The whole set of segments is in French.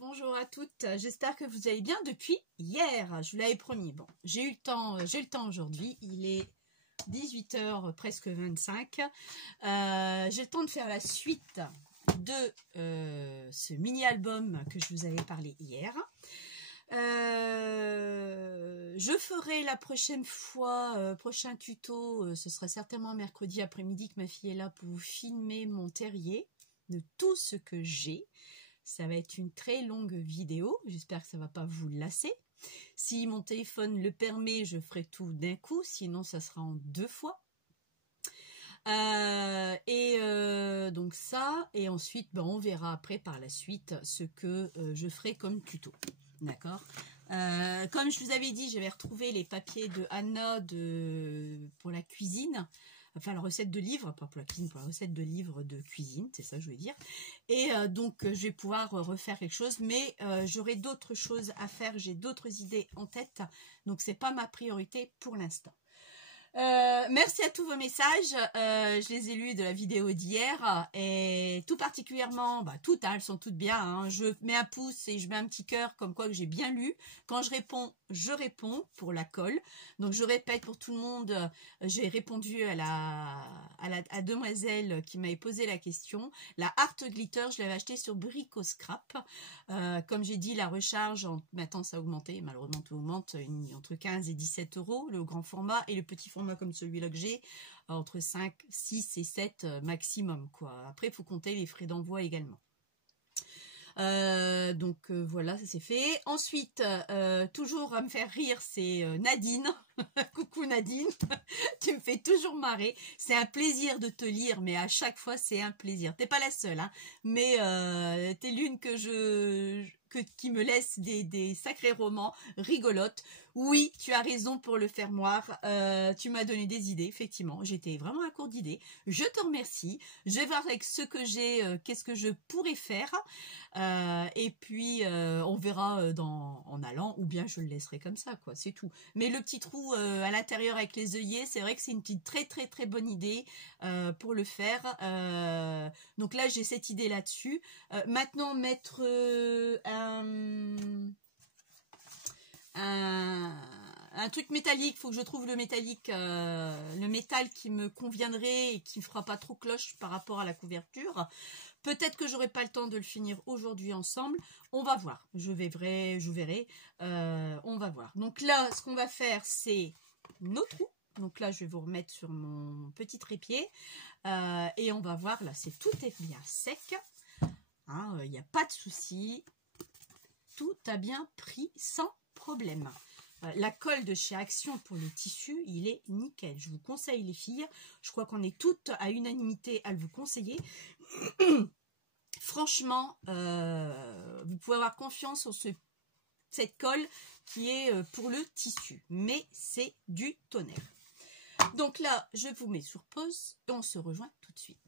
Bonjour à toutes, j'espère que vous allez bien depuis hier, je vous l'avais promis. Bon, j'ai le temps aujourd'hui, il est 18h presque 25. J'ai le temps de faire la suite de ce mini-album que je vous avais parlé hier. Je ferai la prochaine fois, prochain tuto, ce sera certainement mercredi après-midi que ma fille est là pour vous filmer mon terrier de tout ce que j'ai. Ça va être une très longue vidéo, j'espère que ça ne va pas vous lasser. Si mon téléphone le permet, je ferai tout d'un coup, sinon ça sera en 2 fois. Donc ça, et ensuite on verra après par la suite ce que je ferai comme tuto. D'accord. Comme je vous avais dit, j'avais retrouvé les papiers de Anna pour la cuisine. Enfin, la recette de livre, pas pour la cuisine, pour la recette de livre de cuisine, c'est ça que je voulais dire. Et donc, je vais pouvoir refaire quelque chose, mais j'aurai d'autres choses à faire, j'ai d'autres idées en tête, donc c'est pas ma priorité pour l'instant. Merci à tous vos messages, je les ai lus de la vidéo d'hier et tout particulièrement, toutes, elles sont toutes bien, hein. Je mets un pouce et je mets un petit cœur comme quoi que j'ai bien lu. Quand je réponds pour la colle. Donc je répète pour tout le monde, j'ai répondu à demoiselle qui m'avait posé la question. La Art Glitter, je l'avais acheté sur Brico Scrap. Comme j'ai dit, la recharge, maintenant ça a augmenté, malheureusement tout augmente, entre 15 et 17 €, le grand format, et le petit format comme celui-là que j'ai, entre 5, 6 et 7 maximum, quoi. Après, il faut compter les frais d'envoi également. Voilà, ça c'est fait. Ensuite, toujours à me faire rire, c'est Nadine. Coucou Nadine, tu me fais toujours marrer. C'est un plaisir de te lire, mais à chaque fois c'est un plaisir. T'es pas la seule, hein, mais t'es l'une qui me laisse des sacrés romans rigolotes. Oui, tu as raison pour le fermoir. Tu m'as donné des idées, effectivement. J'étais vraiment à court d'idées. Je te remercie. Je vais voir avec ce que j'ai, qu'est-ce que je pourrais faire. Et puis, on verra en allant, ou bien je le laisserai comme ça, quoi. C'est tout. Mais le petit trou à l'intérieur avec les œillets, c'est vrai que c'est une petite très bonne idée pour le faire. Donc là, j'ai cette idée là-dessus. Maintenant, mettre un truc métallique, faut que je trouve le métallique, le métal qui me conviendrait et qui ne fera pas trop cloche par rapport à la couverture. Peut-être que j'aurai pas le temps de le finir aujourd'hui ensemble. On va voir. Je verrai. On va voir. Donc là, ce qu'on va faire, c'est nos trous. Donc là, je vais vous remettre sur mon petit trépied. Et on va voir, là, tout est bien sec. Il n'y a pas de souci. Tout a bien pris sans problème. La colle de chez Action pour le tissu, il est nickel. Je vous conseille les filles. Je crois qu'on est toutes à unanimité à le vous conseiller. Franchement, vous pouvez avoir confiance sur cette colle qui est pour le tissu. Mais c'est du tonnerre. Donc là, je vous mets sur pause et on se rejoint tout de suite.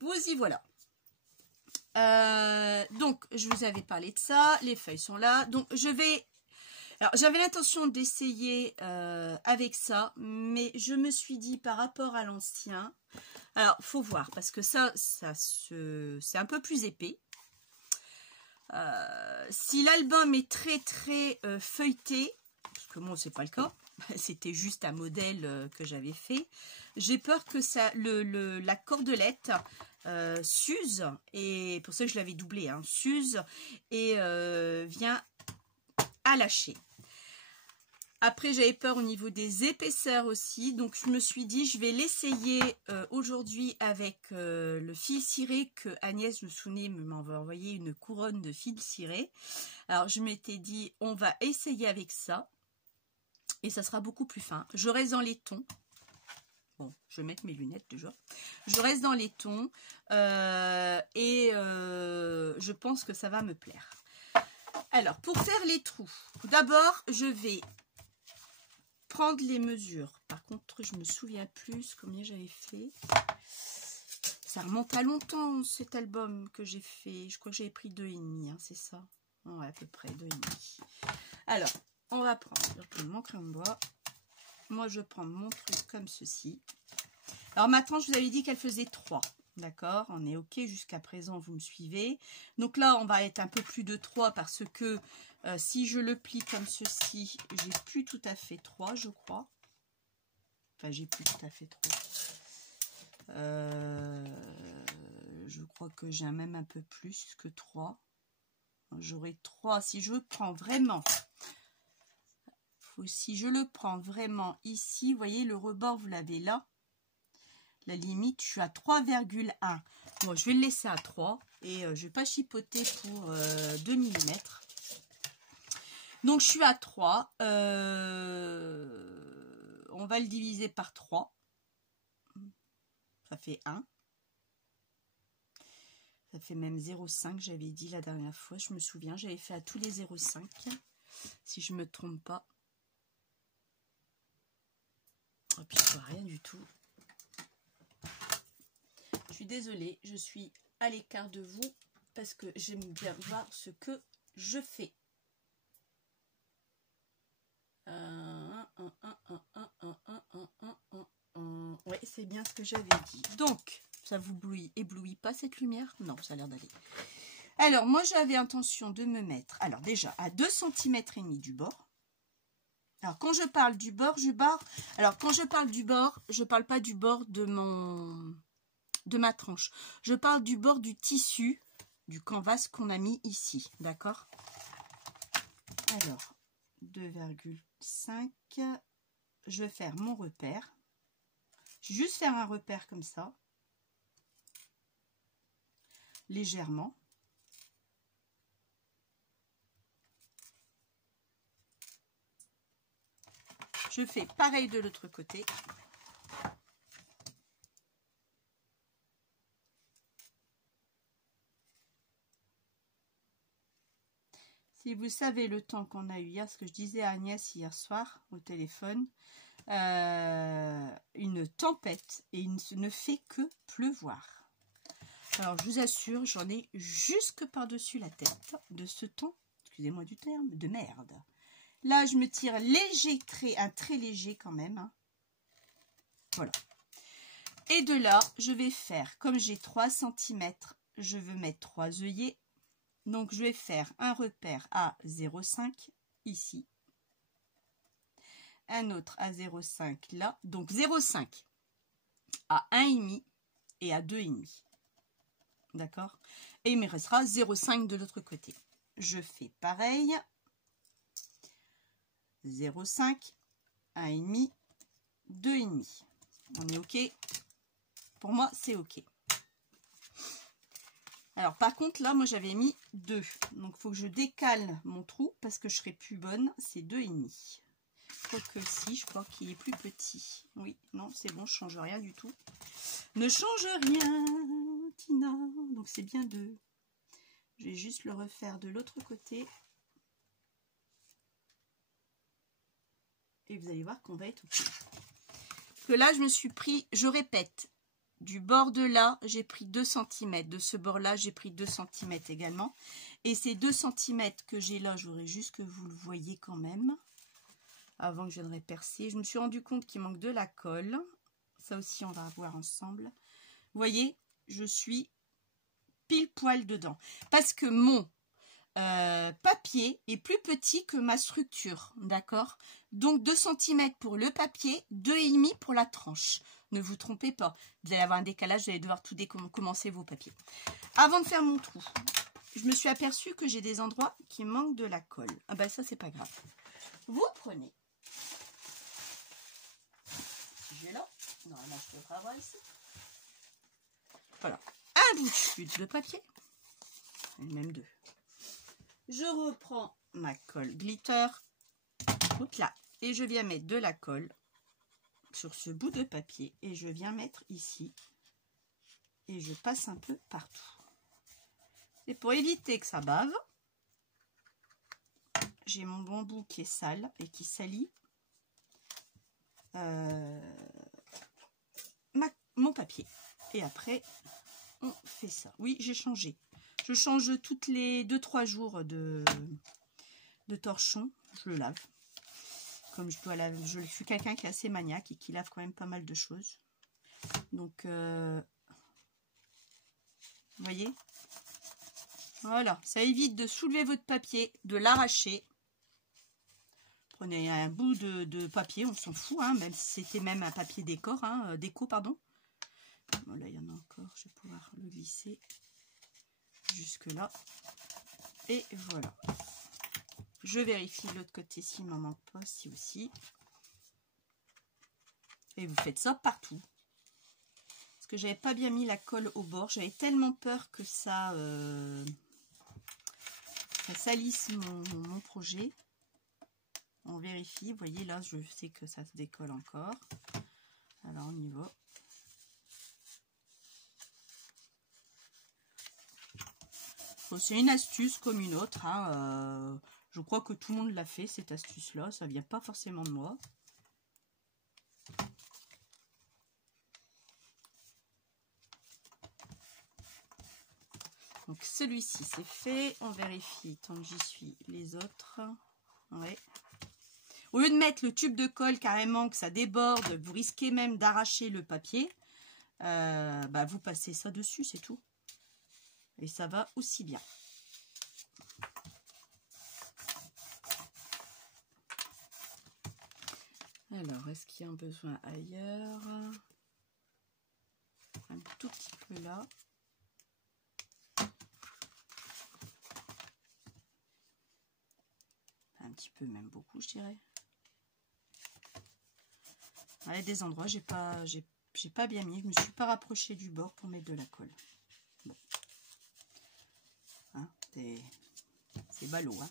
Vous y voilà. Donc, je vous avais parlé de ça. Les feuilles sont là. Donc, alors, j'avais l'intention d'essayer avec ça, mais je me suis dit par rapport à l'ancien, alors faut voir parce que c'est un peu plus épais. Si l'album est très feuilleté, parce que moi c'est pas le cas, c'était juste un modèle que j'avais fait, j'ai peur que la cordelette s'use, et pour ça que je l'avais doublé, hein, s'use et vient à lâcher. Après, j'avais peur au niveau des épaisseurs aussi. Donc, je me suis dit, je vais l'essayer aujourd'hui avec le fil ciré que Agnès Le Sounet m'avait envoyé une couronne de fil ciré. Alors, je m'étais dit, on va essayer avec ça. Et ça sera beaucoup plus fin. Je reste dans les tons. Bon, je vais mettre mes lunettes déjà. Je reste dans les tons. Je pense que ça va me plaire. Alors, pour faire les trous, d'abord, je vais prendre les mesures. Par contre, je me souviens plus combien j'avais fait. Ça remonte à longtemps, cet album que j'ai fait. Je crois que j'avais pris 2,5, hein, c'est ça? Ouais, à peu près 2,5. Alors, on va prendre mon crayon de bois. Moi, je prends mon truc comme ceci. Alors, ma tranche, je vous avais dit qu'elle faisait 3. D'accord, on est OK jusqu'à présent, vous me suivez. Donc là, on va être un peu plus de 3 parce que si je le plie comme ceci, j'ai plus tout à fait 3, je crois. Enfin, j'ai plus tout à fait 3. Je crois que j'ai même un peu plus que 3. J'aurai 3. Si je prends vraiment, si je le prends vraiment ici, vous voyez, le rebord, vous l'avez là. La limite, je suis à 3,1. Bon, je vais le laisser à 3 et je ne vais pas chipoter pour 2 mm. Donc, je suis à 3. On va le diviser par 3. Ça fait 1. Ça fait même 0,5, j'avais dit la dernière fois. Je me souviens, j'avais fait à tous les 0,5. Si je ne me trompe pas. Et puis, je vois rien du tout. Je suis désolée, je suis à l'écart de vous parce que j'aime bien voir ce que je fais. Ouais, c'est bien ce que j'avais dit. Donc, ça vous éblouit pas cette lumière? Non, ça a l'air d'aller. Alors, moi, j'avais intention de me mettre, alors déjà, à 2,5 cm du bord. Alors, quand je parle du bord, quand je parle du bord, je parle pas du bord de ma tranche. Je parle du bord du tissu, du canvas qu'on a mis ici, d'accord? Alors, 2,5, je vais faire mon repère. Je vais juste faire un repère comme ça, légèrement. Je fais pareil de l'autre côté. Si vous savez le temps qu'on a eu hier, ce que je disais à Agnès hier soir au téléphone, une tempête et il ne fait que pleuvoir. Alors je vous assure, j'en ai jusque par-dessus la tête de ce temps, excusez-moi du terme, de merde. Là, je me tire léger trait, un trait léger quand même. Hein. Voilà. Et de là, je vais faire, comme j'ai 3 cm, je veux mettre 3 œillets. Donc, je vais faire un repère à 0,5 ici. Un autre à 0,5 là. Donc, 0,5 à 1,5 et à 2,5. D'accord? Et il me restera 0,5 de l'autre côté. Je fais pareil. 0,5, 1,5, 2,5. On est OK? Pour moi, c'est OK. Alors, par contre, là, moi, j'avais mis 2. Donc, il faut que je décale mon trou parce que je serai plus bonne. C'est 2,5. Quoique si, je crois qu'il est plus petit. Oui, non, c'est bon, je ne change rien du tout. Ne change rien, Tina. Donc, c'est bien 2. Je vais juste le refaire de l'autre côté. Et vous allez voir qu'on va être OK. Que là, je me suis pris, je répète, du bord de là, j'ai pris 2 cm. De ce bord-là, j'ai pris 2 cm également. Et ces 2 cm que j'ai là, je voudrais juste que vous le voyez quand même. Avant que je ne percer. Je me suis rendu compte qu'il manque de la colle. Ça aussi, on va voir ensemble. Vous voyez, je suis pile poil dedans. Parce que mon papier est plus petit que ma structure, d'accord? Donc 2 cm pour le papier, 2,5 pour la tranche. Ne vous trompez pas, vous allez avoir un décalage, vous allez devoir tout commencer vos papiers. Avant de faire mon trou, je me suis aperçue que j'ai des endroits qui manquent de la colle. Ah ben ça c'est pas grave. Vous prenez, si j'ai là, normalement je devrais avoir ici. Voilà, un bout de chute de papier, même 2. Je reprends ma colle glitter, hop là, et je viens mettre de la colle sur ce bout de papier et je viens mettre ici et je passe un peu partout. Et pour éviter que ça bave, j'ai mon bon bout qui est sale et qui salit mon papier. Et après, on fait ça. Oui, j'ai changé. Je change toutes les 2-3 jours de torchon. Je le lave. Comme je dois laver, je suis quelqu'un qui est assez maniaque et qui lave quand même pas mal de choses. Donc, Vous voyez? Voilà, ça évite de soulever votre papier, de l'arracher. Prenez un bout de papier, on s'en fout, hein, même si c'était même un papier décor, hein, déco, pardon. Voilà, il y en a encore, je vais pouvoir le glisser jusque là. Et voilà. Je vérifie de l'autre côté s'il ne m'en manque pas, si aussi. Et vous faites ça partout. Parce que j'avais pas bien mis la colle au bord. J'avais tellement peur que ça salisse mon projet. On vérifie. Vous voyez là, je sais que ça se décolle encore. Alors on y va. Bon, c'est une astuce comme une autre. Hein. Je crois que tout le monde l'a fait, cette astuce-là. Ça vient pas forcément de moi. Donc celui-ci c'est fait. On vérifie tant que j'y suis les autres. Ouais. Au lieu de mettre le tube de colle carrément que ça déborde, vous risquez même d'arracher le papier. Vous passez ça dessus, c'est tout. Et ça va aussi bien. Alors, est-ce qu'il y a un besoin ailleurs? Un tout petit peu là. Un petit peu, même beaucoup, je dirais. Il y a des endroits, j'ai pas bien mis. Je me suis pas rapprochée du bord pour mettre de la colle. Bon. Hein, c'est ballot, hein.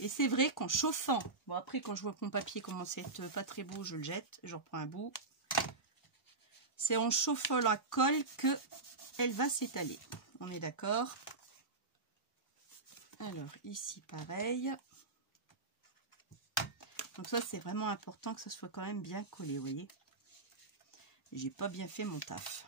Et c'est vrai qu'en chauffant, bon après quand je vois que mon papier commence à être pas très beau, je le jette, je reprends un bout. C'est en chauffant la colle que elle va s'étaler. On est d'accord? Alors ici pareil. Donc ça c'est vraiment important que ça soit quand même bien collé, vous voyez. J'ai pas bien fait mon taf.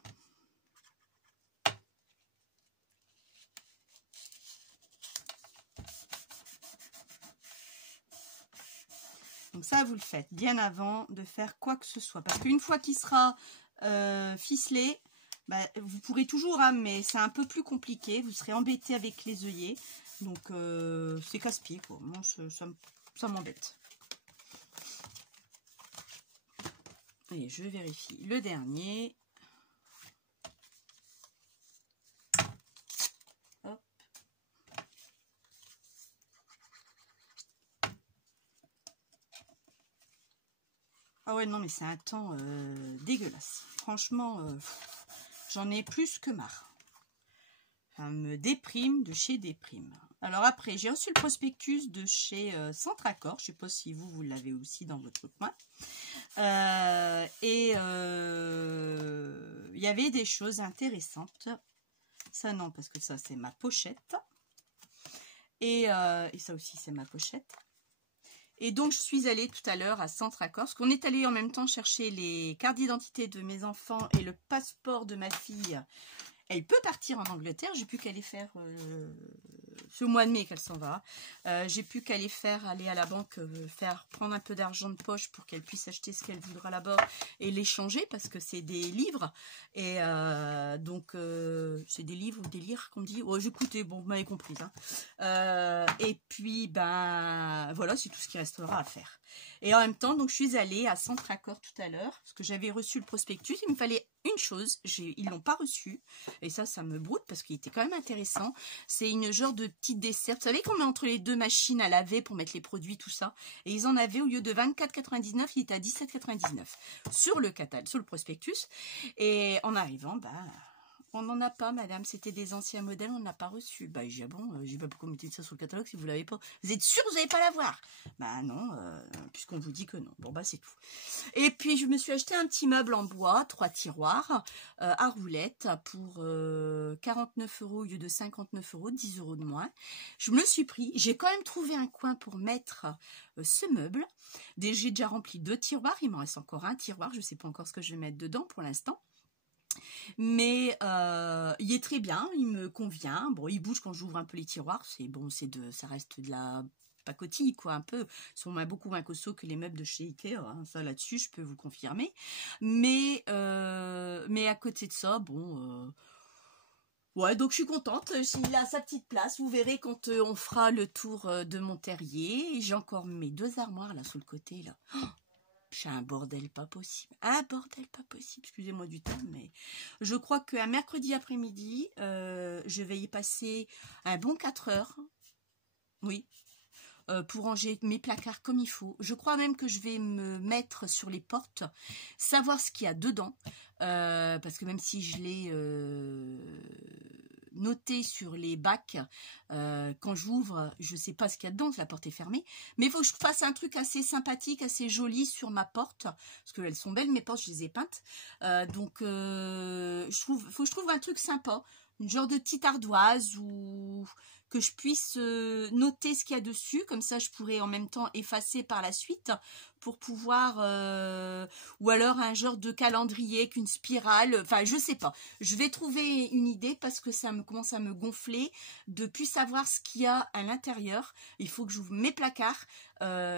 Donc ça, vous le faites bien avant de faire quoi que ce soit. Parce qu'une fois qu'il sera ficelé, vous pourrez toujours, hein, mais c'est un peu plus compliqué. Vous serez embêté avec les œillets. Donc c'est casse-pied, quoi. Moi, ça m'embête. Et je vérifie le dernier. Hop. Ah ouais, non, mais c'est un temps dégueulasse. Franchement, j'en ai plus que marre. Ça me déprime de chez Déprime. Alors après, j'ai reçu le prospectus de chez Centracor. Je ne sais pas si vous l'avez aussi dans votre coin. Il y avait des choses intéressantes. Ça non, parce que ça c'est ma pochette. Et ça aussi c'est ma pochette. Et donc, je suis allée tout à l'heure à Centracor, parce qu'on est allé en même temps chercher les cartes d'identité de mes enfants et le passeport de ma fille. Elle peut partir en Angleterre, j'ai plus qu'à aller faire, ce mois de mai qu'elle s'en va, j'ai plus qu'à aller à la banque, prendre un peu d'argent de poche pour qu'elle puisse acheter ce qu'elle voudra là-bas et l'échanger, parce que c'est des livres, et donc c'est des livres ou des livres qu'on dit, ouais, j'écoutais, bon, vous m'avez compris, hein. Et puis, voilà, c'est tout ce qui restera à faire. Et en même temps, donc je suis allée à Centracor tout à l'heure, parce que j'avais reçu le prospectus, il me fallait une chose, ils l'ont pas reçu, et ça me broute parce qu'il était quand même intéressant. C'est une genre de petite dessert, vous savez qu'on met entre les deux machines à laver pour mettre les produits, tout ça, et ils en avaient, au lieu de 24,99, il était à 17,99 sur le catalogue, sur le prospectus. Et en arrivant, on n'en a pas, madame, c'était des anciens modèles, on n'a pas reçu. J'ai dit, ah bon, j'ai pas pourquoi vous mettez ça sur le catalogue si vous l'avez pas. Vous êtes sûr que vous n'allez pas l'avoir? Non, puisqu'on vous dit que non. Bon, c'est tout. Et puis, je me suis acheté un petit meuble en bois, 3 tiroirs, à roulettes, pour 49 € au lieu de 59 €, 10 € de moins. Je me le suis pris. J'ai quand même trouvé un coin pour mettre ce meuble. J'ai déjà rempli 2 tiroirs, il m'en reste encore un tiroir, je ne sais pas encore ce que je vais mettre dedans pour l'instant. Mais il est très bien, il me convient. Bon, il bouge quand j'ouvre un peu les tiroirs, c'est bon, ça reste de la pacotille, quoi, un peu. Ils sont beaucoup moins costauds que les meubles de chez Ikea, hein. Ça, là-dessus, je peux vous confirmer. Mais à côté de ça, bon... ouais, donc je suis contente. Il a sa petite place. Vous verrez quand on fera le tour de mon terrier. J'ai encore mes 2 armoires, là, sous le côté, là. Oh, j'ai un bordel pas possible. Un bordel pas possible. Excusez-moi du terme, mais je crois qu'un mercredi après-midi, je vais y passer un bon 4 heures. Oui. Pour ranger mes placards comme il faut. Je crois même que je vais me mettre sur les portes, savoir ce qu'il y a dedans. Parce que même si je l'ai noté sur les bacs, quand j'ouvre, je ne sais pas ce qu'il y a dedans, la porte est fermée. Mais il faut que je fasse un truc assez sympathique, assez joli sur ma porte. Parce qu'elles sont belles, mes portes, je les ai peintes. Donc, faut que je trouve un truc sympa. Une genre de petite ardoise ou que je puisse noter ce qu'il y a dessus. Comme ça, je pourrais en même temps effacer par la suite pour pouvoir... ou alors un genre de calendrier, qu'une spirale. Enfin, je sais pas. Je vais trouver une idée parce que ça me commence à me gonfler de plus savoir ce qu'il y a à l'intérieur. Il faut que j'ouvre mes placards.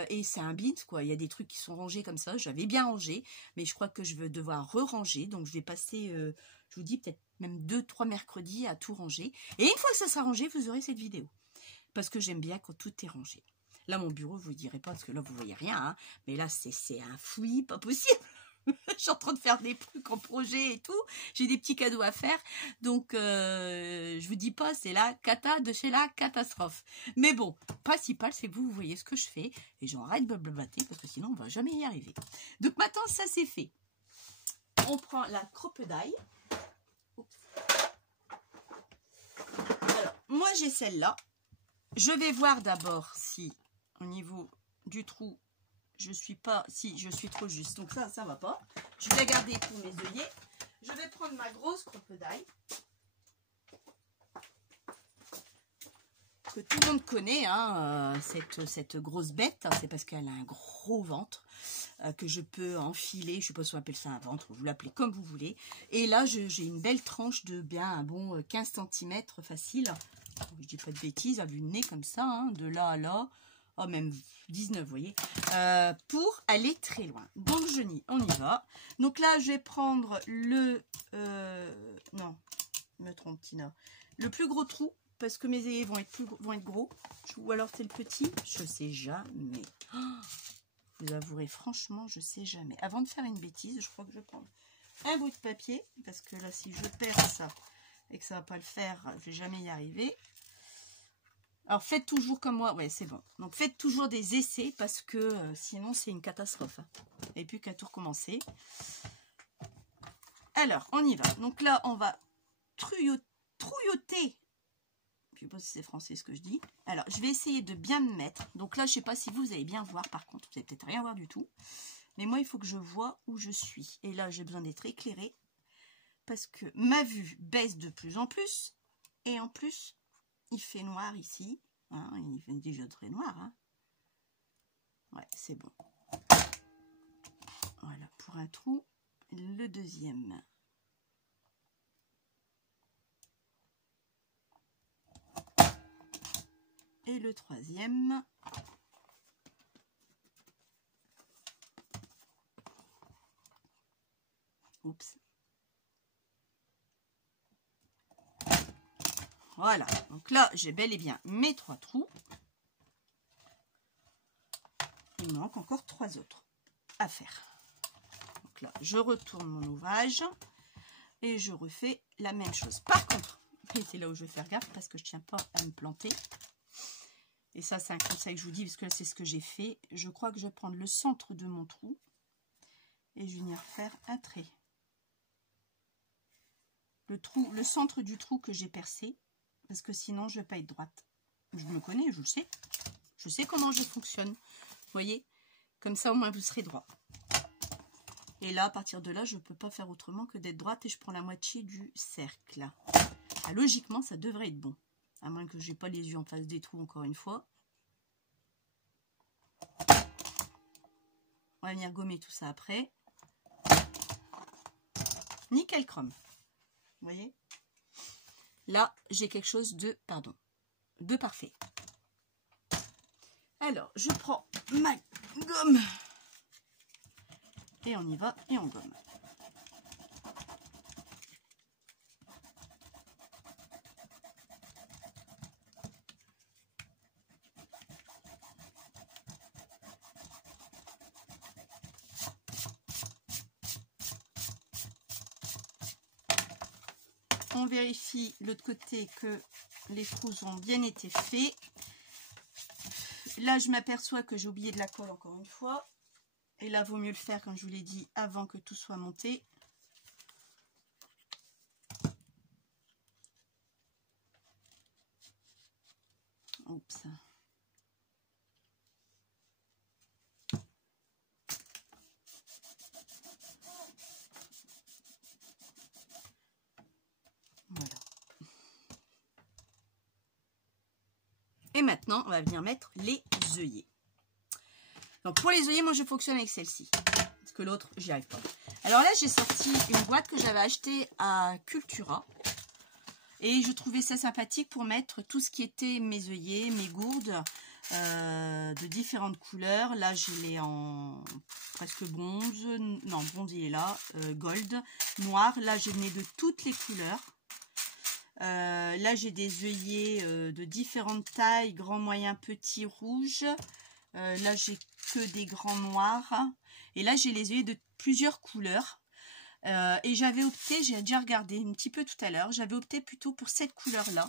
Et c'est un bint, quoi. Il y a des trucs qui sont rangés comme ça. J'avais bien rangé. Mais je crois que je vais devoir re-ranger. Donc, je vais passer... je vous dis peut-être même 2-3 mercredis à tout ranger. Et une fois que ça sera rangé, vous aurez cette vidéo. Parce que j'aime bien quand tout est rangé. Là, mon bureau, je vous le dirai pas parce que là, vous voyez rien. Hein, mais là, c'est un fouillis, pas possible. Je suis en train de faire des trucs en projet et tout. J'ai des petits cadeaux à faire. Donc, je vous dis pas, c'est la cata de chez la catastrophe. Mais bon, principal, c'est que vous voyez ce que je fais. Et j'en arrête de blablater parce que sinon, on va jamais y arriver. Donc, maintenant, ça, c'est fait. On prend la crocodile. Alors, moi j'ai celle-là. Je vais voir d'abord si au niveau du trou, je suis trop juste. Donc ça va pas. Je vais la garder pour mes œillets. Je vais prendre ma grosse crocodile. Que tout le monde connaît, hein, cette grosse bête. C'est parce qu'elle a un gros ventre. Que je peux enfiler, je ne sais pas si on appelle ça un ventre, vous l'appelez comme vous voulez. Et là, j'ai une belle tranche de bien un bon 15 cm facile. Je dis pas de bêtises, à vue de nez comme ça, hein, de là à là. Oh, même 19, vous voyez. Pour aller très loin. Donc, on y va. Donc là, je vais prendre le... non, je me trompe, Tina. Le plus gros trou, parce que mes œillets vont être gros. Ou alors c'est le petit, je sais jamais. Oh, vous avouerez franchement, je sais jamais. Avant de faire une bêtise, je crois que je vais prendre un bout de papier. Parce que là, si je perds ça et que ça va pas le faire, je vais jamais y arriver. Alors, faites toujours comme moi. Ouais, c'est bon. Donc, faites toujours des essais parce que sinon, c'est une catastrophe. Hein. Et plus qu'à tout recommencer. Alors, on y va. Donc là, on va trouilloter. Je ne sais pas si c'est français ce que je dis. Alors, je vais essayer de bien me mettre. Donc là, je ne sais pas si vous allez bien voir. Par contre, vous n'allez peut-être rien voir du tout. Mais moi, il faut que je vois où je suis. Et là, j'ai besoin d'être éclairée. Parce que ma vue baisse de plus en plus. Et en plus, il fait noir ici. Hein, il fait déjà très noir. Hein. Ouais, c'est bon. Voilà, pour un trou. Le deuxième. Et le troisième. Oups. Voilà. Donc là, j'ai bel et bien mes 3 trous. Il me manque encore 3 autres à faire. Donc là, je retourne mon ouvrage et je refais la même chose. Par contre, et c'est là où je vais faire gaffe parce que je ne tiens pas à me planter. Et ça, c'est un conseil que je vous dis parce que c'est ce que j'ai fait. Je crois que je vais prendre le centre de mon trou et je vais venir faire un trait. Le centre du trou que j'ai percé parce que sinon, je ne vais pas être droite. Je me connais, je le sais. Je sais comment je fonctionne. Vous voyez? Comme ça, au moins, vous serez droit. Et là, à partir de là, je ne peux pas faire autrement que d'être droite et je prends la moitié du cercle. Ah, logiquement, ça devrait être bon. À moins que je n'ai pas les yeux en face des trous, encore une fois. On va venir gommer tout ça après. Nickel chrome. Vous voyez? Là, j'ai quelque chose de, de parfait. Alors, je prends ma gomme et on y va et on gomme. On vérifie l'autre côté que les trous ont bien été faits. Là, je m'aperçois que j'ai oublié de la colle encore une fois. Et là, vaut mieux le faire, comme je vous l'ai dit, avant que tout soit monté. Oups. Voilà. Et maintenant, on va venir mettre les œillets. Donc, pour les œillets, moi, je fonctionne avec celle-ci. Parce que l'autre, j'y arrive pas. Alors là, j'ai sorti une boîte que j'avais achetée à Cultura. Et je trouvais ça sympathique pour mettre tout ce qui était mes œillets, mes gourdes, de différentes couleurs. Là, je l'ai en presque bronze. Non, bronze, il est là. Gold, noir. Là, je n'ai de toutes les couleurs. Là, j'ai des œillets de différentes tailles, grands, moyens, petits, rouges. Là, j'ai que des grands noirs. Et là, j'ai les œillets de plusieurs couleurs. Et j'avais opté, j'ai déjà regardé un petit peu tout à l'heure, j'avais opté plutôt pour cette couleur-là.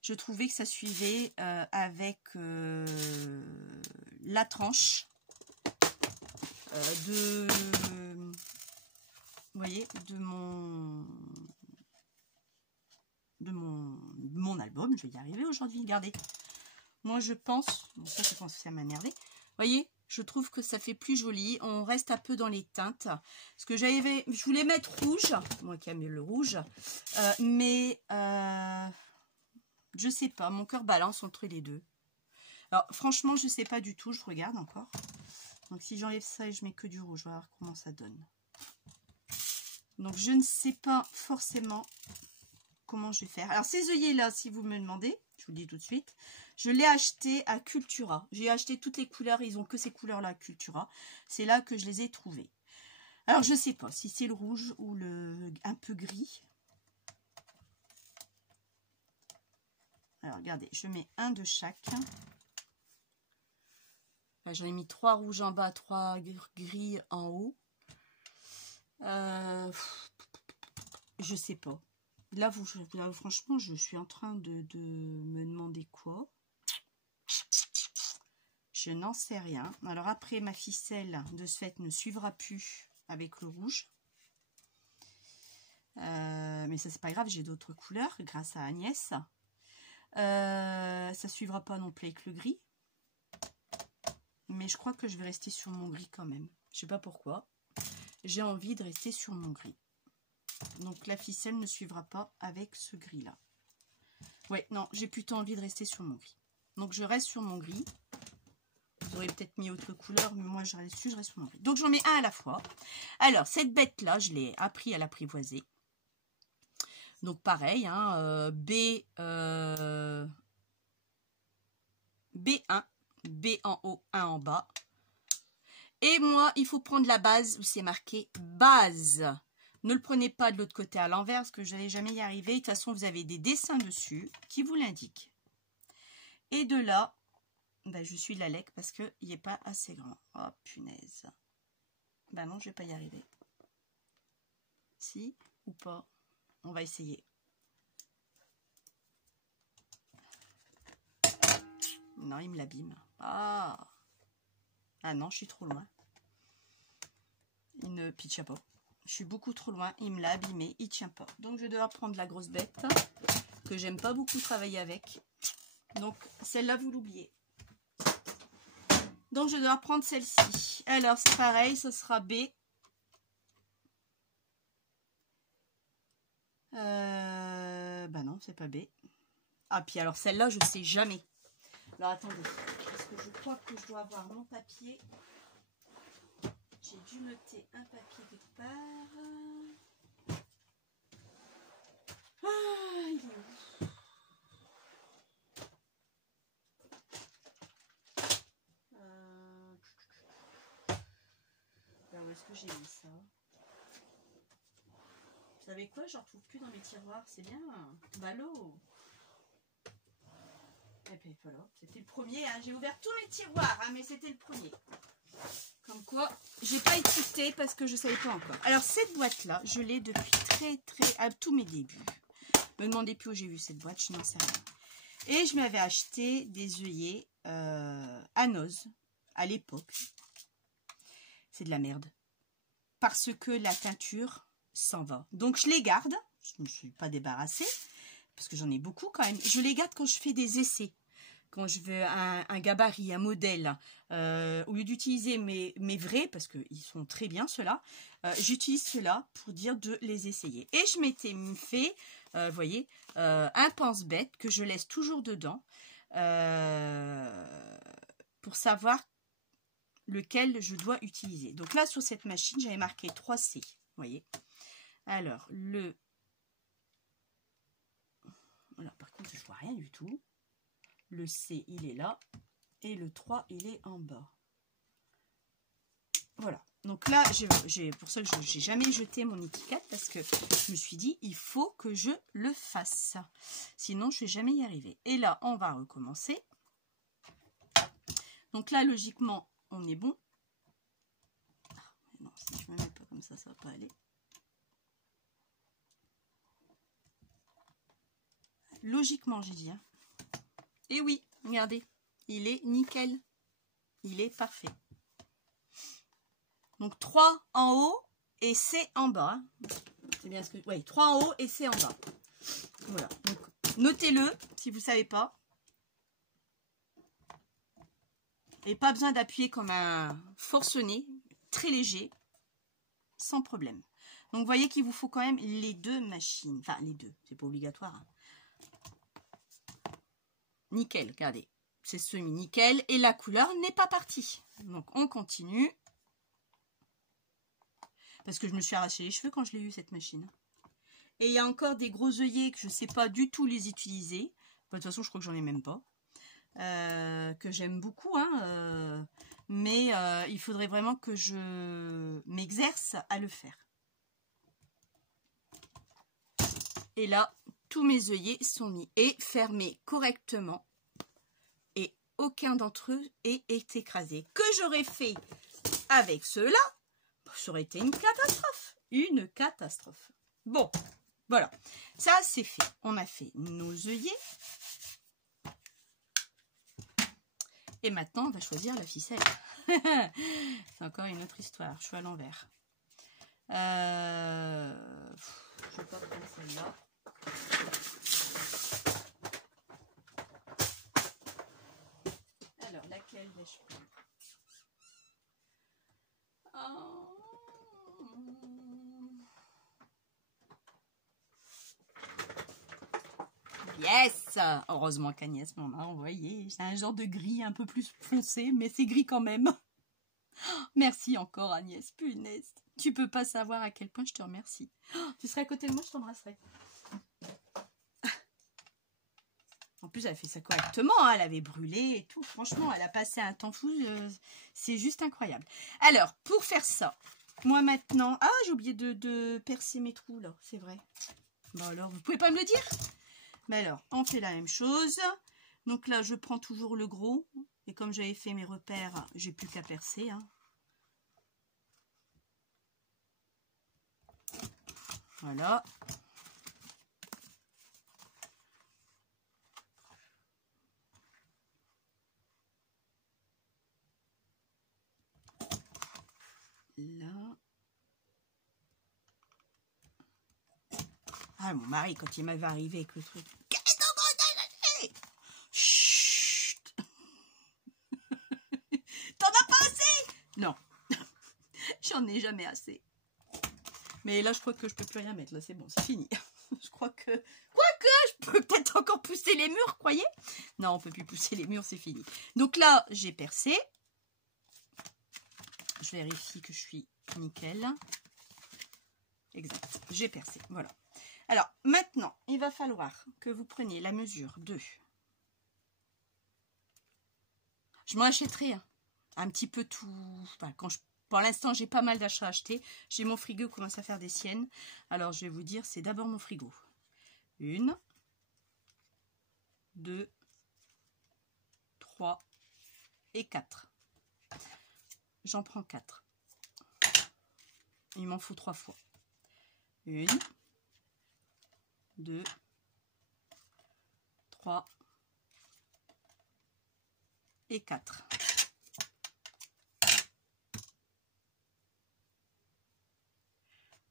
Je trouvais que ça suivait avec la tranche de, vous voyez, de mon album. Je vais y arriver aujourd'hui, regardez. Moi, je pense, bon, ça commence à m'énerver. Vous voyez, je trouve que ça fait plus joli. On reste un peu dans les teintes. Parce que je voulais mettre rouge, moi qui aime le rouge, mais je sais pas, mon cœur balance entre les deux. Alors, franchement, je sais pas du tout. Je regarde encore. Donc, si j'enlève ça et je mets que du rouge, on va voir comment ça donne. Donc, je ne sais pas forcément comment je vais faire. Alors, ces œillets-là, si vous me demandez, je vous le dis tout de suite, je l'ai acheté à Cultura. J'ai acheté toutes les couleurs, ils ont que ces couleurs-là à Cultura. C'est là que je les ai trouvés. Alors, je ne sais pas si c'est le rouge ou le un peu gris. Alors, regardez, je mets un de chaque. J'en ai mis 3 rouges en bas, 3 gris en haut. Je sais pas. Là, franchement, je suis en train de me demander quoi. Je n'en sais rien. Alors après, ma ficelle de ce fait ne suivra plus avec le rouge. Mais ça, c'est pas grave, j'ai d'autres couleurs grâce à Agnès. Ça suivra pas non plus avec le gris. Mais je crois que je vais rester sur mon gris quand même. Je sais pas pourquoi. J'ai envie de rester sur mon gris. Donc la ficelle ne suivra pas avec ce gris là. Ouais, non, j'ai plutôt envie de rester sur mon gris. Donc je reste sur mon gris. Vous aurez peut-être mis autre couleur, mais moi je reste sur mon gris. Donc j'en mets un à la fois. Alors cette bête là, je l'ai appris à l'apprivoiser. Donc pareil, hein, B1, B en haut, 1 en bas. Et moi, il faut prendre la base où c'est marqué base. Ne le prenez pas de l'autre côté à l'envers, parce que je n'allais jamais y arriver. De toute façon, vous avez des dessins dessus qui vous l'indiquent. Et de là, ben, je suis la lec parce qu'il n'est pas assez grand. Oh, punaise. Ben non, je ne vais pas y arriver. Si ou pas? On va essayer. Non, il me l'abîme. Ah non, je suis trop loin. Il ne pitcha pas. Je suis beaucoup trop loin. Il me l'a abîmé. Il ne tient pas. Donc, je vais devoir prendre la grosse bête que j'aime pas beaucoup travailler avec. Donc, celle-là, vous l'oubliez. Donc, je dois prendre celle-ci. Alors, c'est pareil. Ce sera B. Bah non, c'est pas B. Ah, puis alors, celle-là, je sais jamais. Alors, attendez. Parce que je crois que je dois avoir mon papier. J'ai dû noter un papier quelque part. Ah, il est où? est-ce que j'ai mis ça? Vous savez quoi? J'en retrouve plus dans mes tiroirs. C'est bien. Ballot. Et puis voilà, c'était le premier. Hein. J'ai ouvert tous mes tiroirs, hein, mais c'était le premier. Comme quoi, j'ai pas écouté parce que je savais pas encore. Alors cette boîte-là, je l'ai depuis à tous mes débuts. Me demandez plus où j'ai vu cette boîte, je n'en sais rien. Et je m'avais acheté des œillets Anoz à l'époque. C'est de la merde. Parce que la teinture s'en va. Donc je les garde. Je ne me suis pas débarrassée. Parce que j'en ai beaucoup quand même. Je les garde quand je fais des essais. Quand je veux un gabarit, un modèle. Au lieu d'utiliser mes vrais, parce qu'ils sont très bien ceux-là, j'utilise ceux-là pour dire de les essayer. Et je m'étais fait, vous voyez, un pense-bête que je laisse toujours dedans. Pour savoir lequel je dois utiliser. Donc là, sur cette machine, j'avais marqué 3C. Vous voyez. Alors, voilà, par contre, je vois rien du tout. Le C, il est là. Et le 3, il est en bas. Voilà. Donc là, pour ça que je n'ai jamais jeté mon étiquette parce que je me suis dit, il faut que je le fasse. Sinon, je ne vais jamais y arriver. Et là, on va recommencer. Donc là, logiquement, on est bon. Ah, non, si je ne me mets pas comme ça, ça ne va pas aller. Logiquement, j'ai dit. Hein. Et oui, regardez, il est nickel. Il est parfait. Donc 3 en haut et C en bas. Hein. C'est bien ce que... Oui, 3 en haut et C en bas. Voilà. Donc notez-le si vous ne savez pas. Et pas besoin d'appuyer comme un forcené, très léger, sans problème. Donc vous voyez qu'il vous faut quand même les deux machines. Enfin les deux, c'est pas obligatoire. Hein. Nickel, regardez. C'est semi-nickel et la couleur n'est pas partie. Donc on continue. Parce que je me suis arraché les cheveux quand je l'ai eu cette machine. Et il y a encore des gros œillets que je ne sais pas du tout les utiliser. De toute façon, je crois que j'en ai même pas. Que j'aime beaucoup. Hein, mais il faudrait vraiment que je m'exerce à le faire. Et là, tous mes œillets sont mis et fermés correctement. Et aucun d'entre eux est écrasé. Que j'aurais fait avec ceux-là, ça aurait été une catastrophe. Une catastrophe. Bon, voilà. Ça, c'est fait. On a fait nos œillets. Et maintenant, on va choisir la ficelle. C'est encore une autre histoire. Je suis à l'envers. Je ne vais pas prendre celle-là. Alors, laquelle vais-je prendre? Yes! Heureusement qu'Agnès m'en a envoyé. C'est un genre de gris un peu plus foncé, mais c'est gris quand même. Merci encore Agnès, punaise. Tu peux pas savoir à quel point je te remercie. Tu serais à côté de moi, je t'embrasserais. En plus, elle a fait ça correctement. Hein. Elle avait brûlé et tout. Franchement, elle a passé un temps fou. C'est juste incroyable. Alors, pour faire ça, moi maintenant... Ah, j'ai oublié de percer mes trous, là. C'est vrai. Bon alors, vous pouvez pas me le dire? Mais alors, on fait la même chose. Donc là, je prends toujours le gros. Et comme j'avais fait mes repères, j'ai plus qu'à percer. Hein. Voilà. Là. Ah, mon mari, quand il m'avait arrivé avec le truc. Qu'est-ce que t'as? Chut. T'en as pas assez? Non. J'en ai jamais assez. Mais là, je crois que je peux plus rien mettre. Là, c'est bon, c'est fini. Je crois que... Quoique, je peux peut-être encore pousser les murs, croyez? Non, on peut plus pousser les murs, c'est fini. Donc là, j'ai percé. Je vérifie que je suis nickel. Exact, j'ai percé, voilà. Alors, maintenant, il va falloir que vous preniez la mesure de... Je m'en achèterai un petit peu tout... Enfin, quand pour l'instant, j'ai pas mal d'achats achetés. J'ai mon frigo qui commence à faire des siennes. Alors, je vais vous dire, c'est d'abord mon frigo. 1, 2, 3 et 4. J'en prends 4. Il m'en faut 3 fois. 1, 2, 3 et 4.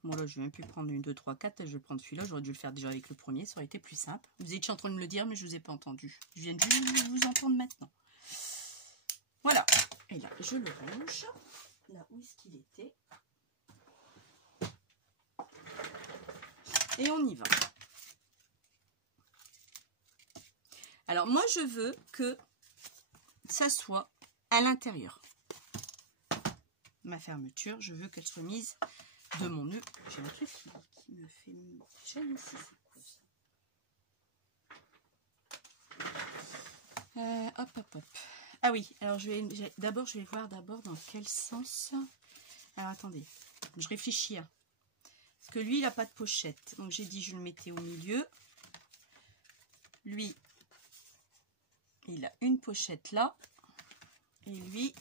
Bon là, je vais même plus prendre 1, 2, 3, 4. Je vais prendre celui-là. J'aurais dû le faire déjà avec le premier. Ça aurait été plus simple. Vous étiez en train de me le dire, mais je ne vous ai pas entendu. Je viens juste de vous entendre maintenant. Voilà. Et là, je le range. Là, où est-ce qu'il était? Et on y va. Alors, moi, je veux que ça soit à l'intérieur. Ma fermeture, je veux qu'elle soit mise de mon nœud. J'ai un truc qui me fait gêne ici. Hop, hop, hop. Ah oui, alors d'abord, je vais voir d'abord dans quel sens. Alors, attendez, je réfléchis. Parce que lui, il n'a pas de pochette. Donc, j'ai dit, je le mettais au milieu. Lui, il a une pochette là. Et lui,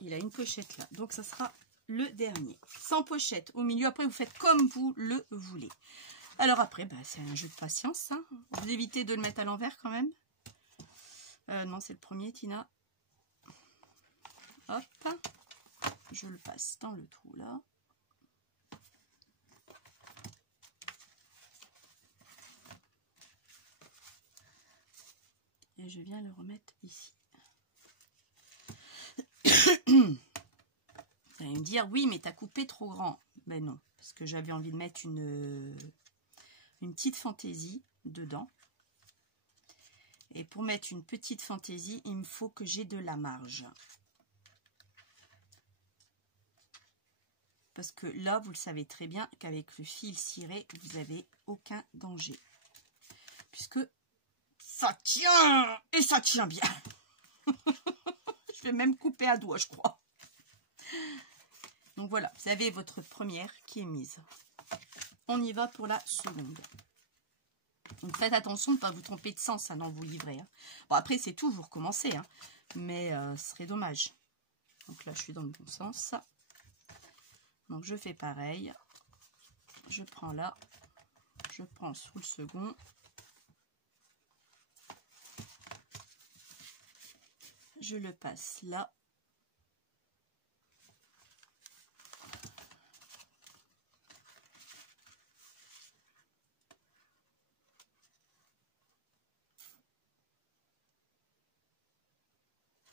il a une pochette là. Donc, ça sera le dernier. Sans pochette au milieu. Après, vous faites comme vous le voulez. Alors après, bah, c'est un jeu de patience. Hein. Vous évitez de le mettre à l'envers quand même. Non, c'est le premier, Tina. Hop. Je le passe dans le trou là. Et je viens le remettre ici. Vous allez me dire, oui, mais t'as coupé trop grand. Ben non, parce que j'avais envie de mettre une petite fantaisie dedans. Et pour mettre une petite fantaisie, il me faut que j'ai de la marge. Parce que là, vous le savez très bien qu'avec le fil ciré, vous n'avez aucun danger. Puisque ça tient, et ça tient bien. Je vais même couper à doigt, je crois. Donc voilà, vous avez votre première qui est mise. On y va pour la seconde. Donc faites attention de ne pas vous tromper de sens dans vos livrets. Hein. Bon, après, c'est tout, vous recommencez. Hein. Mais ce serait dommage. Donc là, je suis dans le bon sens. Donc je fais pareil. Je prends là. Je prends sous le second. Je le passe là.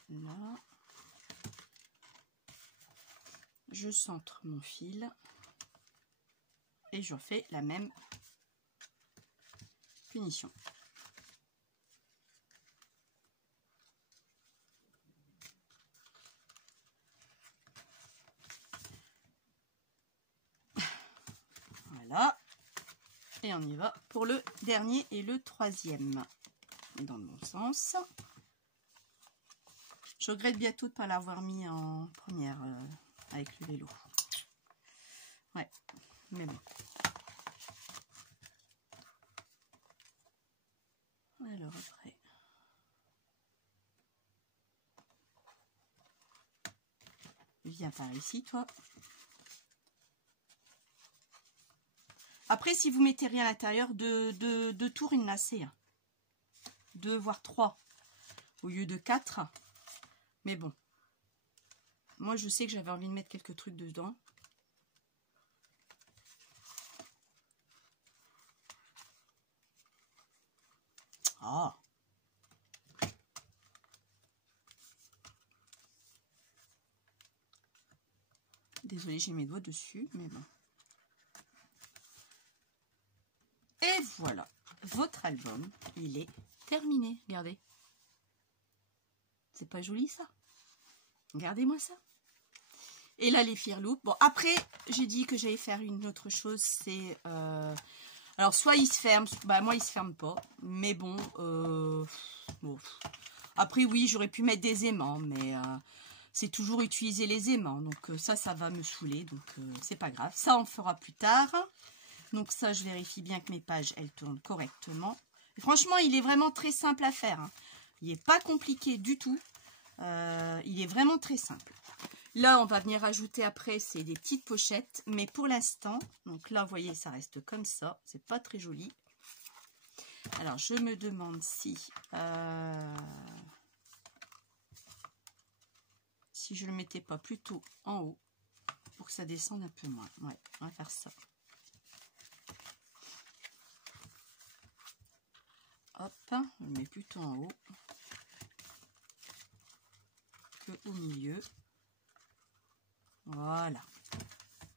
Là. Je centre mon fil. Et je fais la même punition. Voilà. Et on y va pour le dernier et le troisième. Dans le bon sens. Je regrette bientôt de ne pas l'avoir mis en première avec le vélo. Ouais, mais bon. Alors après. Viens par ici, toi. Après, si vous mettez rien à l'intérieur, deux tours, il y en a assez. 2 voire 3 au lieu de 4. Mais bon. Moi, je sais que j'avais envie de mettre quelques trucs dedans. Ah. Désolée, j'ai mes doigts dessus, mais bon. Et voilà. Votre album, il est terminé. Regardez. C'est pas joli, ça? Regardez-moi ça. Et là, les firloops. Bon, après, j'ai dit que j'allais faire une autre chose. C'est... alors, soit il se ferme. Bah, moi, il se ferme pas. Mais bon. Bon. Après, oui, j'aurais pu mettre des aimants. Mais c'est toujours utiliser les aimants. Donc ça va me saouler, donc c'est pas grave. Ça, on fera plus tard. Donc ça, je vérifie bien que mes pages, elles tournent correctement. Et franchement, il est vraiment très simple à faire, hein. Il n'est pas compliqué du tout. Il est vraiment très simple. Là, on va venir ajouter après, c'est des petites pochettes. Mais pour l'instant, donc là, vous voyez, ça reste comme ça. C'est pas très joli. Alors, je me demande si je le mettais pas plutôt en haut pour que ça descende un peu moins. Ouais, on va faire ça. Hop, je le mets plutôt en haut que au milieu. Voilà.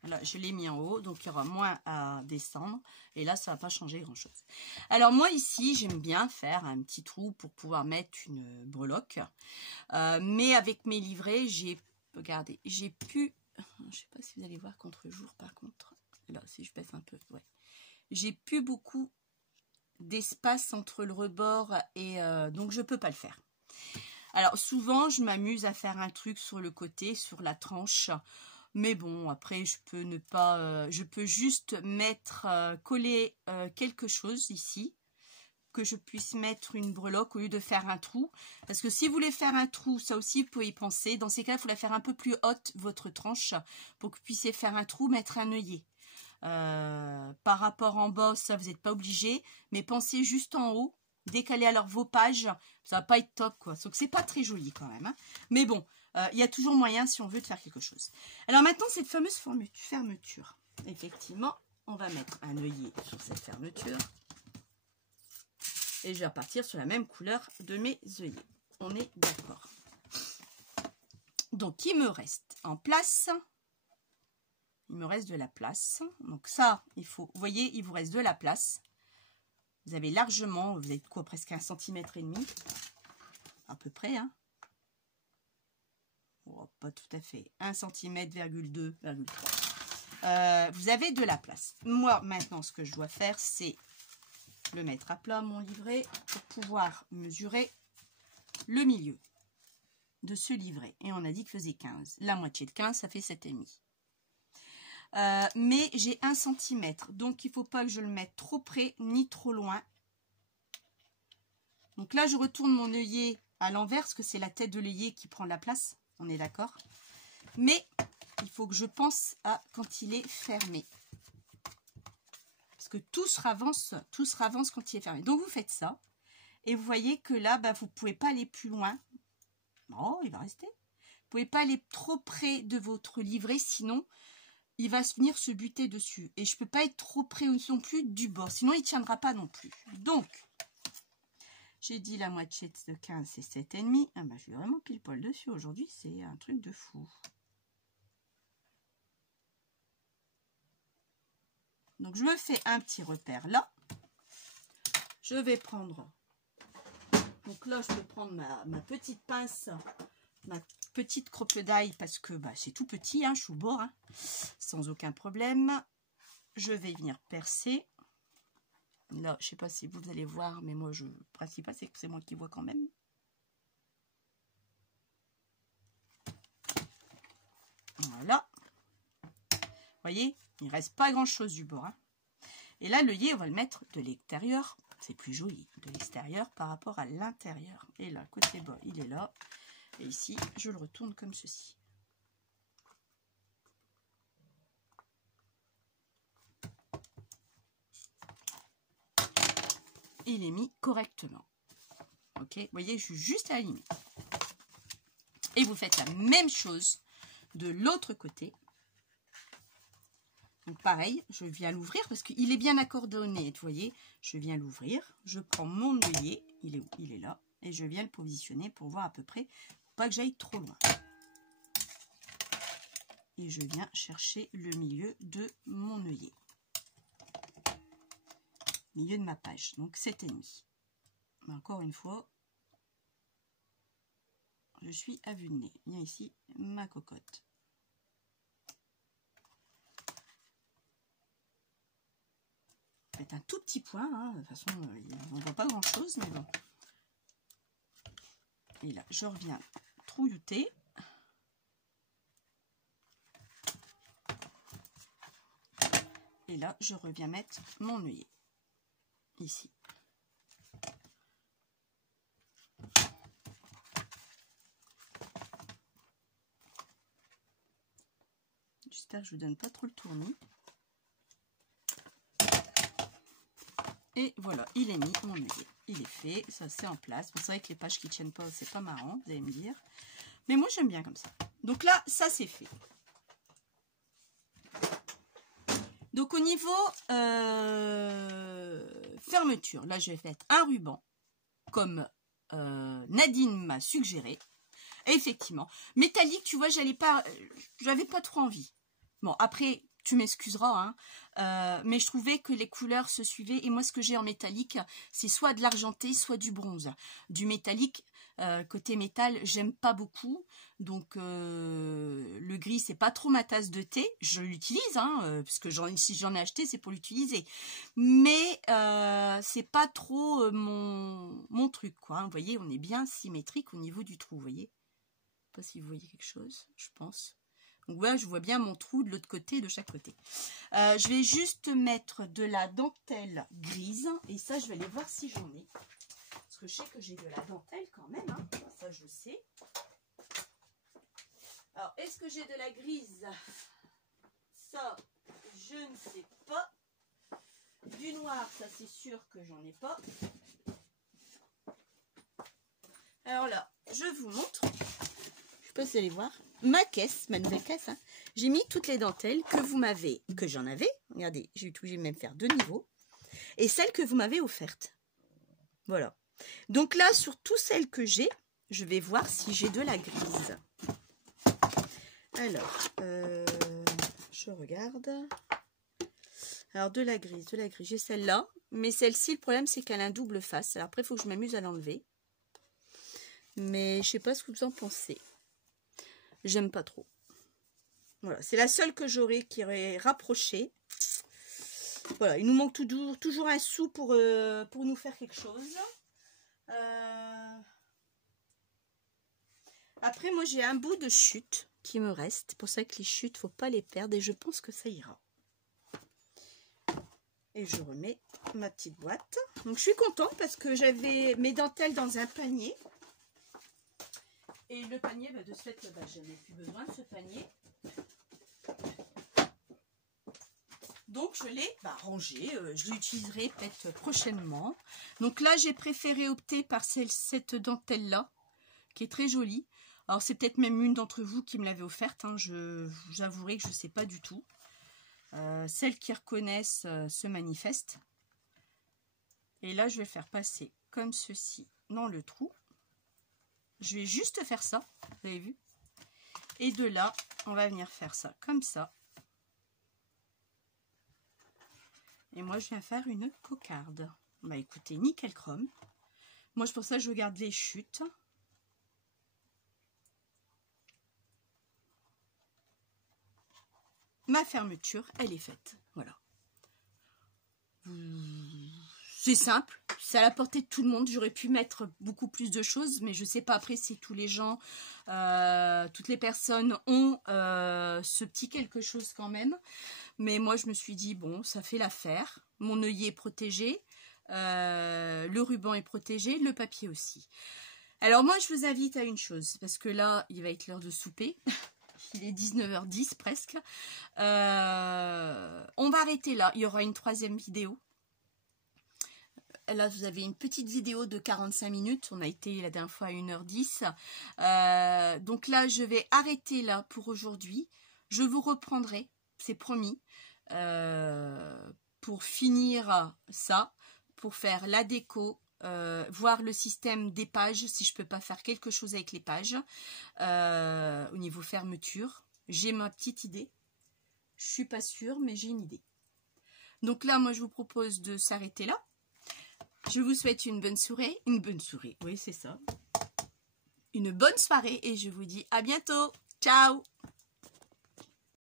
Là, je l'ai mis en haut, donc il y aura moins à descendre. Et là, ça ne va pas changer grand-chose. Alors moi, ici, j'aime bien faire un petit trou pour pouvoir mettre une breloque. Mais avec mes livrets, regardez, j'ai pu... Je ne sais pas si vous allez voir contre-jour, par contre. Là, si je baisse un peu, ouais. J'ai plus beaucoup d'espace entre le rebord et... donc, je ne peux pas le faire. Alors, souvent, je m'amuse à faire un truc sur le côté, sur la tranche. Mais bon, après, je peux ne pas... je peux juste mettre, coller quelque chose ici. Que je puisse mettre une breloque au lieu de faire un trou. Parce que si vous voulez faire un trou, ça aussi, vous pouvez y penser. Dans ces cas, il faut la faire un peu plus haute, votre tranche, pour que vous puissiez faire un trou, mettre un œillet. Par rapport en bas, ça, vous n'êtes pas obligé. Mais pensez juste en haut. Décaler alors vos pages, ça va pas être top, quoi. Donc c'est pas très joli quand même, hein. Mais bon, il y a toujours moyen si on veut de faire quelque chose. Alors maintenant, cette fameuse fermeture. Effectivement, on va mettre un œillet sur cette fermeture. Et je vais repartir sur la même couleur de mes œillets. On est d'accord. Donc il me reste en place. Il me reste de la place. Donc ça, il faut, vous voyez, il vous reste de la place. Vous avez largement, vous avez quoi, presque 1,5 cm à peu près, hein. Oh, pas tout à fait, 1,2 cm, 3. Vous avez de la place. Moi, maintenant, ce que je dois faire, c'est le mettre à plat, mon livret, pour pouvoir mesurer le milieu de ce livret. Et on a dit qu'il faisait 15. La moitié de 15, ça fait 7,5. Mais j'ai 1 cm, donc il ne faut pas que je le mette trop près ni trop loin. Donc là, je retourne mon œillet à l'envers, parce que c'est la tête de l'œillet qui prend la place, on est d'accord. Mais il faut que je pense à quand il est fermé. Parce que tout se ravance quand il est fermé. Donc vous faites ça, et vous voyez que là, bah, vous ne pouvez pas aller plus loin. Oh, il va rester. Vous ne pouvez pas aller trop près de votre livret, sinon... il va venir se buter dessus. Et je ne peux pas être trop près non plus du bord. Sinon, il ne tiendra pas non plus. Donc, j'ai dit la moitié de 15, c'est 7,5. Ah bah, je suis vraiment pile poil dessus aujourd'hui. C'est un truc de fou. Donc, je me fais un petit repère là. Je vais prendre... donc là, je peux prendre ma petite pince, ma petite crocodile, parce que bah, c'est tout petit, hein, je suis au bord, hein, sans aucun problème. Je vais venir percer. Là, je sais pas si vous allez voir, mais moi, le principal, c'est que c'est moi qui vois quand même. Voilà. Vous voyez, il ne reste pas grand-chose du bord, hein. Et là, l'œillet, on va le mettre de l'extérieur. C'est plus joli, de l'extérieur par rapport à l'intérieur. Et là, côté bas, il est là. Et ici, je le retourne comme ceci. Il est mis correctement. Ok, vous voyez, je suis juste à la limite. Et vous faites la même chose de l'autre côté. Donc pareil, je viens l'ouvrir parce qu'il est bien accordonné. Vous voyez, je viens l'ouvrir. Je prends mon œillet, il est où? Il est là. Et je viens le positionner pour voir à peu près, pour pas que j'aille trop loin. Et je viens chercher le milieu de mon œillet. Milieu de ma page, donc 7,5. Encore une fois, je suis à vue de nez. Viens ici, ma cocotte. Faites un tout petit point, hein. De toute façon, on ne voit pas grand chose, mais bon. Et là, je reviens trouillouter. Et là, je reviens mettre mon œillet. Ici. J'espère que je ne vous donne pas trop le tournis. Et voilà, il est mis, mon œillet. Il est fait, ça c'est en place. Bon, c'est vrai que les pages qui ne tiennent pas, c'est pas marrant, vous allez me dire. Mais moi, j'aime bien comme ça. Donc là, ça c'est fait. Donc au niveau fermeture, là je vais mettre un ruban comme Nadine m'a suggéré. Et effectivement, métallique, tu vois, j'avais pas trop envie. Bon, après, tu m'excuseras, hein, mais je trouvais que les couleurs se suivaient. Et moi, ce que j'ai en métallique, c'est soit de l'argenté, soit du bronze. Du métallique, côté métal, j'aime pas beaucoup. Donc, le gris, c'est pas trop ma tasse de thé. Je l'utilise, hein, parce que si j'en ai acheté, c'est pour l'utiliser. Mais c'est pas trop mon truc, quoi. Hein. Vous voyez, on est bien symétrique au niveau du trou, vous voyez. Je sais pas si vous voyez quelque chose, je pense. Donc voilà, je vois bien mon trou de l'autre côté, de chaque côté. Je vais juste mettre de la dentelle grise. Et ça, je vais aller voir si j'en ai. Parce que je sais que j'ai de la dentelle quand même. Hein. Ça, je sais. Alors, est-ce que j'ai de la grise? Ça, je ne sais pas. Du noir, ça, c'est sûr que j'en ai pas. Alors là, je vous montre. Je sais pas si vous allez voir. Ma caisse, ma nouvelle caisse. Hein. J'ai mis toutes les dentelles que j'en avais. Regardez, j'ai obligé de même faire 2 niveaux. Et celles que vous m'avez offertes. Voilà. Donc là, sur toutes celles que j'ai, je vais voir si j'ai de la grise. Alors, je regarde. Alors, de la grise. J'ai celle-là. Mais celle-ci, le problème, c'est qu'elle a un double face. Alors après, il faut que je m'amuse à l'enlever. Mais je sais pas ce que vous en pensez. J'aime pas trop. Voilà, c'est la seule que j'aurais qui aurait rapproché. Voilà, il nous manque toujours un sou pour nous faire quelque chose. Après, moi, j'ai un bout de chute qui me reste. C'est pour ça que les chutes, faut pas les perdre. Et je pense que ça ira. Et je remets ma petite boîte. Donc, je suis contente parce que j'avais mes dentelles dans un panier. Et le panier, bah, de ce fait, bah, je n'ai plus besoin de ce panier. Donc, je l'ai rangé. Je l'utiliserai peut-être prochainement. Donc là, j'ai préféré opter par cette dentelle-là, qui est très jolie. Alors, c'est peut-être même une d'entre vous qui me l'avait offerte. Hein. J'avouerai que je ne sais pas du tout. Celles qui reconnaissent se manifestent. Et là, je vais faire passer comme ceci dans le trou. Je vais juste faire ça, vous avez vu. Et de là, on va venir faire ça comme ça. Et moi, je viens faire une cocarde. Bah écoutez, nickel chrome. Moi, c'est pour ça que je regarde les chutes. Ma fermeture, elle est faite. Voilà. C'est simple, c'est à la portée de tout le monde. J'aurais pu mettre beaucoup plus de choses, mais je sais pas après si tous les gens, toutes les personnes ont ce petit quelque chose quand même. Mais moi, je me suis dit, bon, ça fait l'affaire. Mon œillet est protégé, le ruban est protégé, le papier aussi. Alors moi, je vous invite à une chose, parce que là, il va être l'heure de souper. Il est 19h10 presque. On va arrêter là. Il y aura une 3e vidéo. Là, vous avez une petite vidéo de 45 minutes. On a été la dernière fois à 1h10. Donc là, je vais arrêter là pour aujourd'hui. Je vous reprendrai, c'est promis, pour finir ça, pour faire la déco, voir le système des pages, si je peux pas faire quelque chose avec les pages, au niveau fermeture. J'ai ma petite idée. Je suis pas sûre, mais j'ai une idée. Donc là, moi, je vous propose de s'arrêter là. Je vous souhaite une bonne soirée. Oui, c'est ça. Une bonne soirée et je vous dis à bientôt. Ciao!